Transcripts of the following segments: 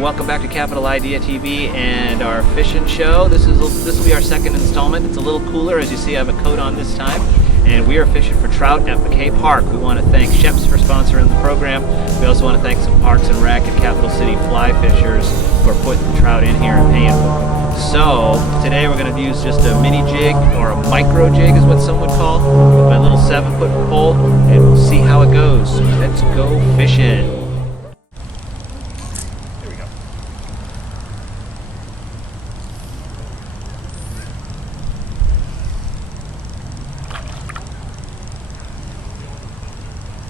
welcome back to Capital Idea TV and our fishing show. This will be our second installment. It's a little cooler, as you see. I have a coat on this time, and we are fishing for trout at McKay Park. We want to thank Sheps for sponsoring the program. We also want to thank some Parks and Rec and Capital City fly fishers for putting the trout in here and paying for them. So today we're going to use just a mini jig, or a micro jig is what some would call, with my little 7-foot pole, and we'll see how it goes. Let's go fishing.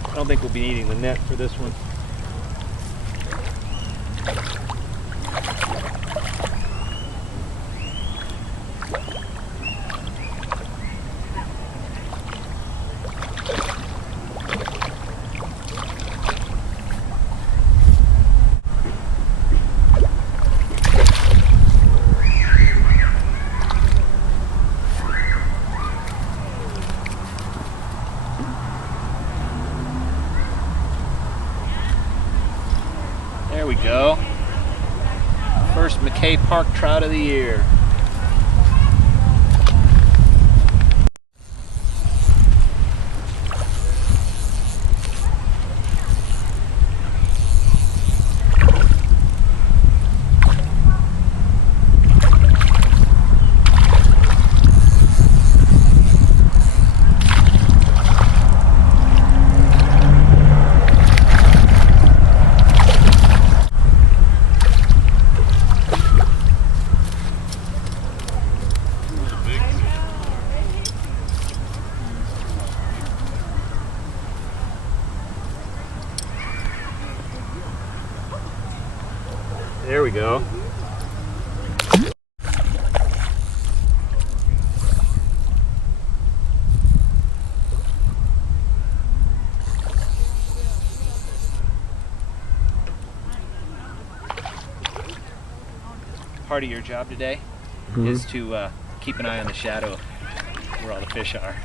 I don't think we'll be needing the net for this one. There we go. First McKay Park trout of the year. There we go. Part of your job today is to keep an eye on the shadow where all the fish are.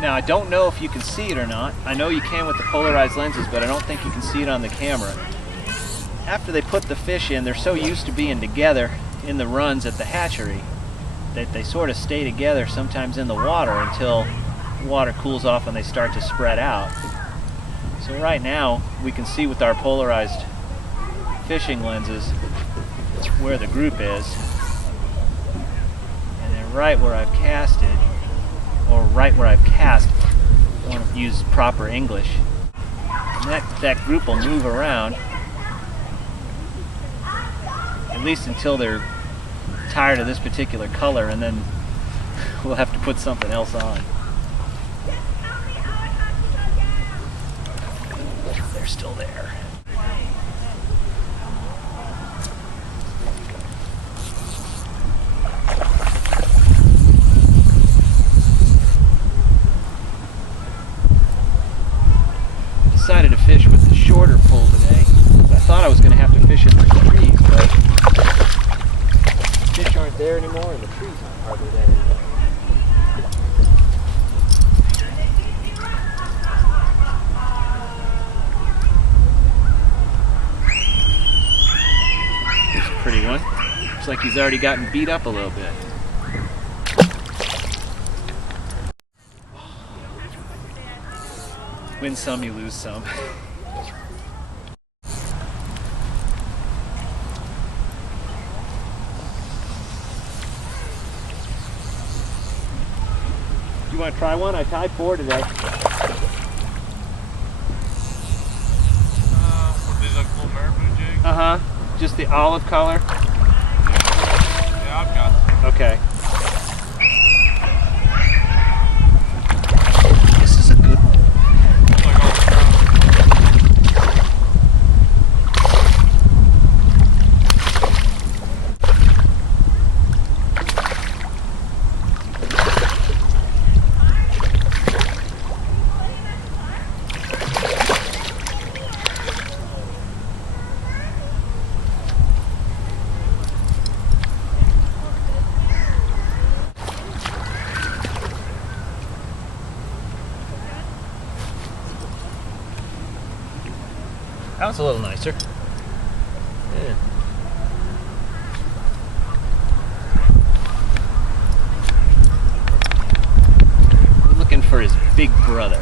Now, I don't know if you can see it or not. I know you can with the polarized lenses, but I don't think you can see it on the camera. After they put the fish in, they're so used to being together in the runs at the hatchery that they sort of stay together sometimes in the water until the water cools off and they start to spread out. So right now, we can see with our polarized fishing lenses where the group is. And then right where I've casted, or right where I've cast, I want to use proper English. And that group will move around, at least until they're tired of this particular color, and then we'll have to put something else on. They're still there. Decided to fish with the shorter pole today. I thought I was going to have to fish in the trees, but fish aren't there anymore and the trees aren't hardly there anymore. Here's a pretty one. Looks like he's already gotten beat up a little bit. Win some, you lose some. You want to try one? I tied 4 today. These are cool marabou jigs? Uh-huh. Just the olive color? Yeah, I've got some. Okay. This is a good one. That was a little nicer. Yeah. Looking for his big brother.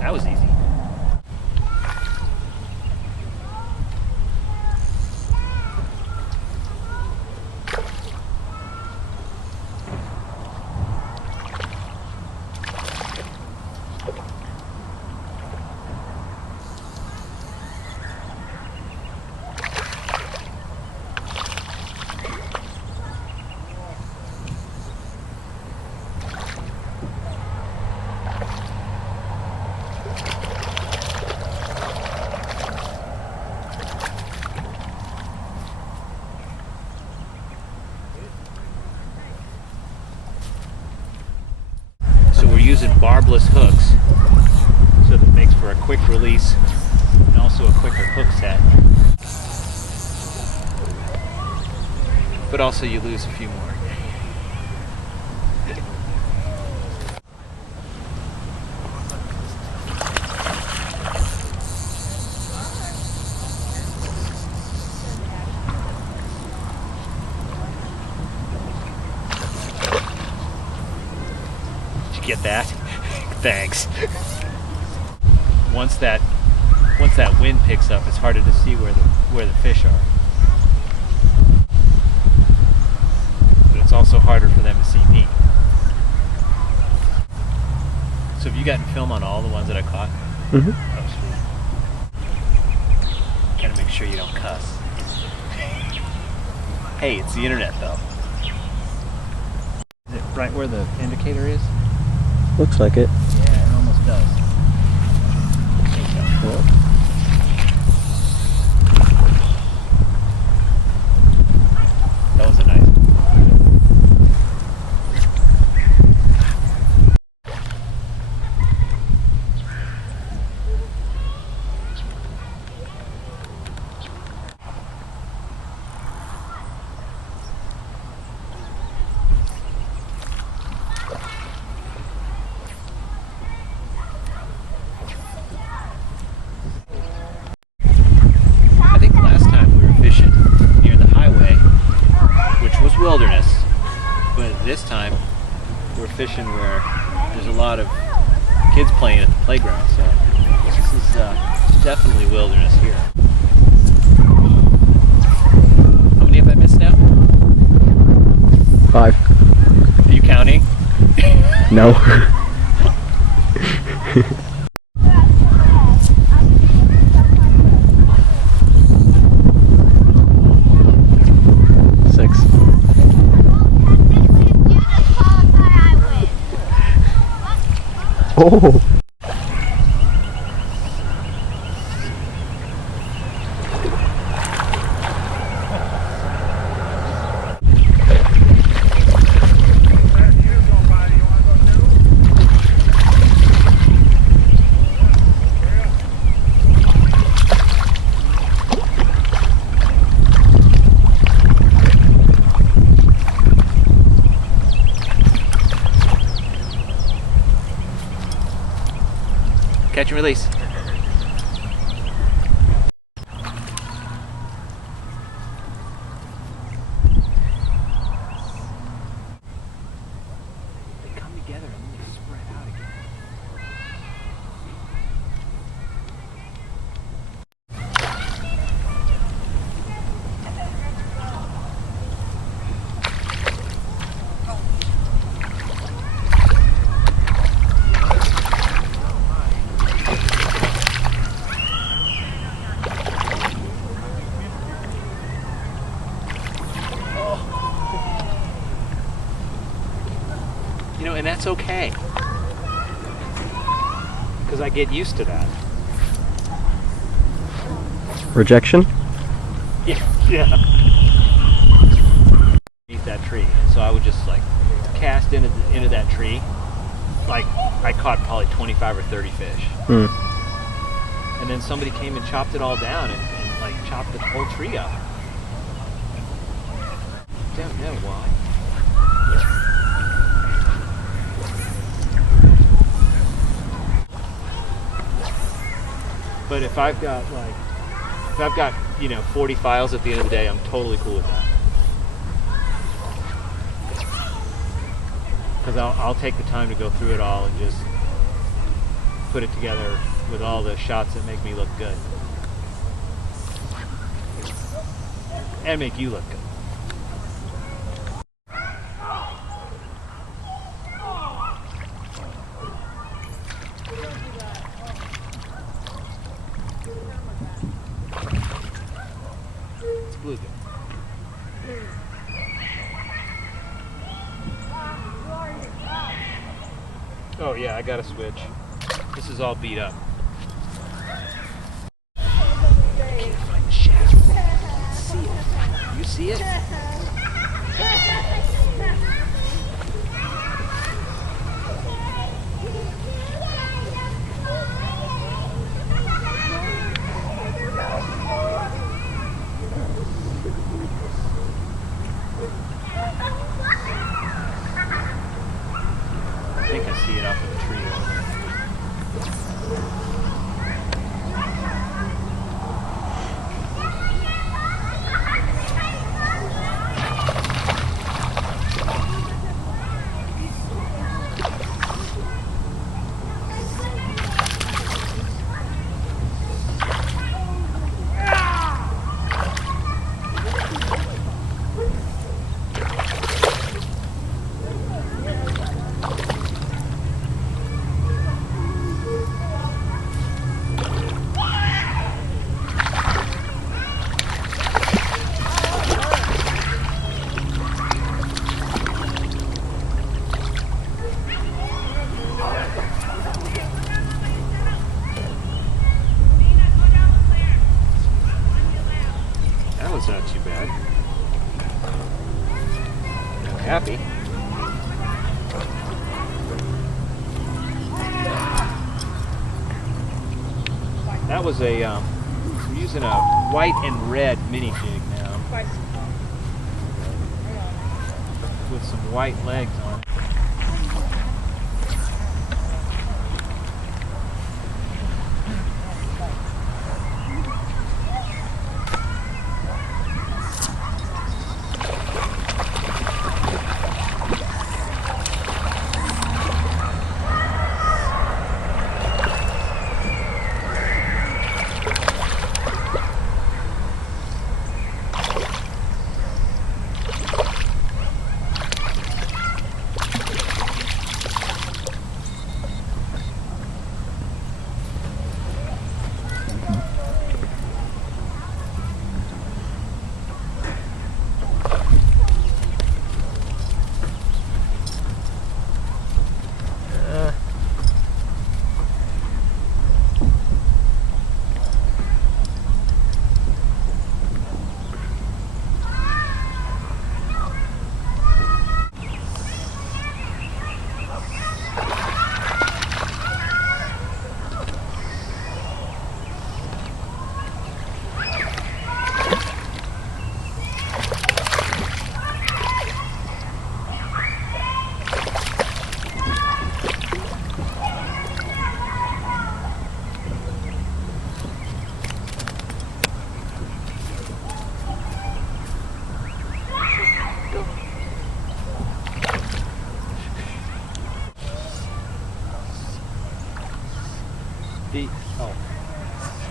That was easy. So we're using barbless hooks, so that makes for a quick release and also a quicker hook set. But also you lose a few more. Get that? Thanks. Once that wind picks up, it's harder to see where the fish are. But it's also harder for them to see me. So have you gotten film on all the ones that I caught? Mm-hmm. Oh, sweet. Gotta make sure you don't cuss. Hey, it's the internet though. Is it right where the indicator is? Looks like it. Yeah, it almost does. Well, that was a nice one. Wilderness, but this time we're fishing where there's a lot of kids playing at the playground, so this is definitely wilderness here. How many have I missed now? 5. Are you counting? No. 6. Oh! Catch and release. They come together and then they spread out again. And that's okay. Because I get used to that. Rejection? Yeah. Beneath that tree. So I would just like cast into that tree. Like I caught probably 25 or 30 fish. Hmm. And then somebody came and chopped it all down and like chopped the whole tree up. Don't know why. But if I've got 40 files at the end of the day, I'm totally cool with that. Because I'll take the time to go through it all and just put it together with all the shots that make me look good. And make you look good. It's bluegill. Oh yeah, I gotta switch. This is all beat up. I can't find the shaft. See it? You see it? I think I see it off of the tree over there. Not too bad. I'm happy. That was a, we're using a white and red mini jig now. With some white legs on it.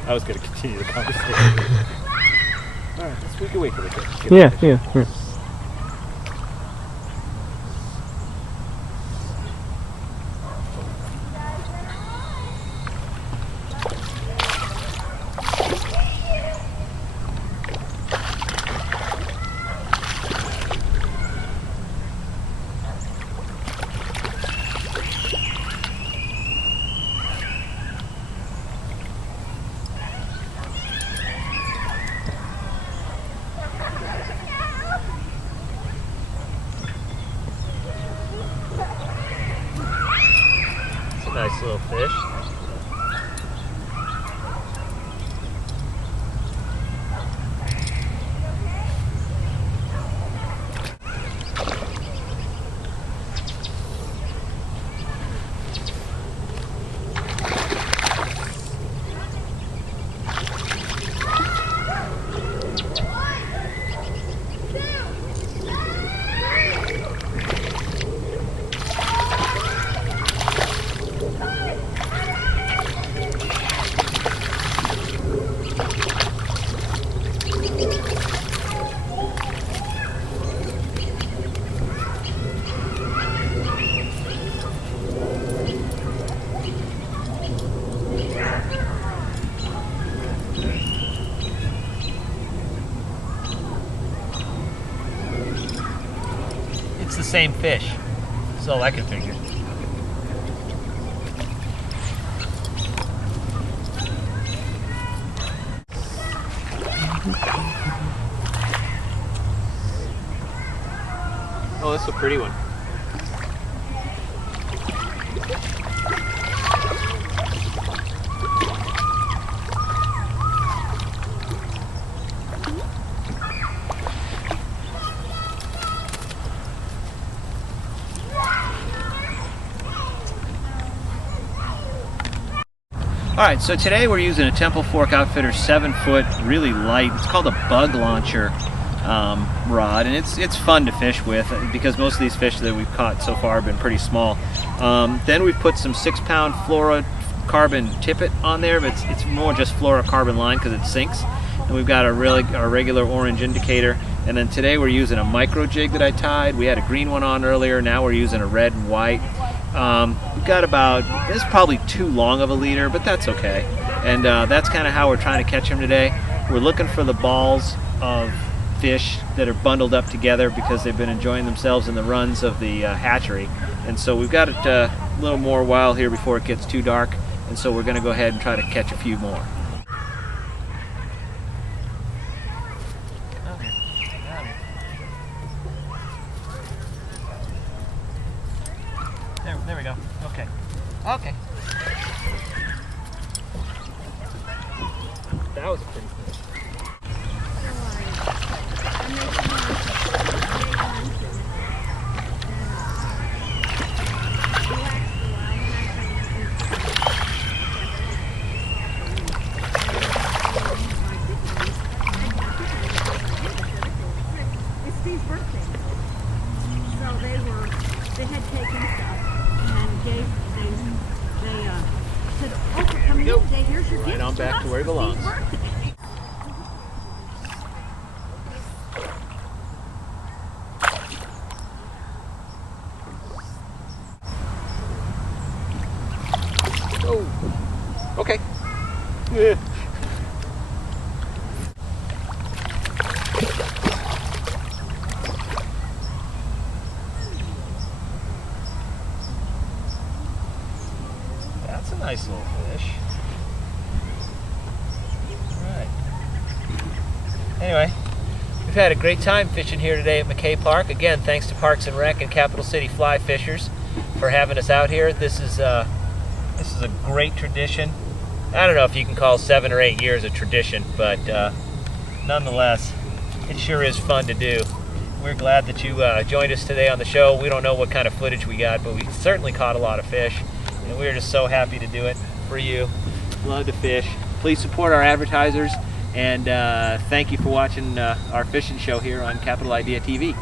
I was going to continue the conversation. All right, we can wait for the fish. Yeah. nice little fish. It's the same fish. That's all I can figure. Oh, that's a pretty one. Alright, so today we're using a Temple Fork Outfitters 7-foot, really light, it's called a bug launcher rod, and it's fun to fish with because most of these fish that we've caught so far have been pretty small. Then we've put some 6-pound fluorocarbon tippet on there, but it's more just fluorocarbon line because it sinks. And we've got a regular orange indicator. And then today we're using a micro jig that I tied. We had a green one on earlier, now we're using a red and white. We've got about, this is probably too long of a leader, but that's okay. And that's kind of how we're trying to catch them today. We're looking for the balls of fish that are bundled up together because they've been enjoying themselves in the runs of the hatchery. And so we've got it a little more while here before it gets too dark. And so we're going to go ahead and try to catch a few more. There we go. Okay. Okay. That was a pretty fish. It's Steve's birthday. So they had taken stuff. They said, oh, for coming in today, here's your gift. Right on back to where it belongs. Oh, okay. Yeah. That's a nice little fish. All right. Anyway, we've had a great time fishing here today at McKay Park. Again, thanks to Parks and Rec and Capital City Fly Fishers for having us out here. This is a great tradition. I don't know if you can call 7 or 8 years a tradition, but nonetheless, it sure is fun to do. We're glad that you joined us today on the show. We don't know what kind of footage we got, but we certainly caught a lot of fish. And we're just so happy to do it for you. Love to fish. Please support our advertisers, and thank you for watching our fishing show here on Capital Idea TV.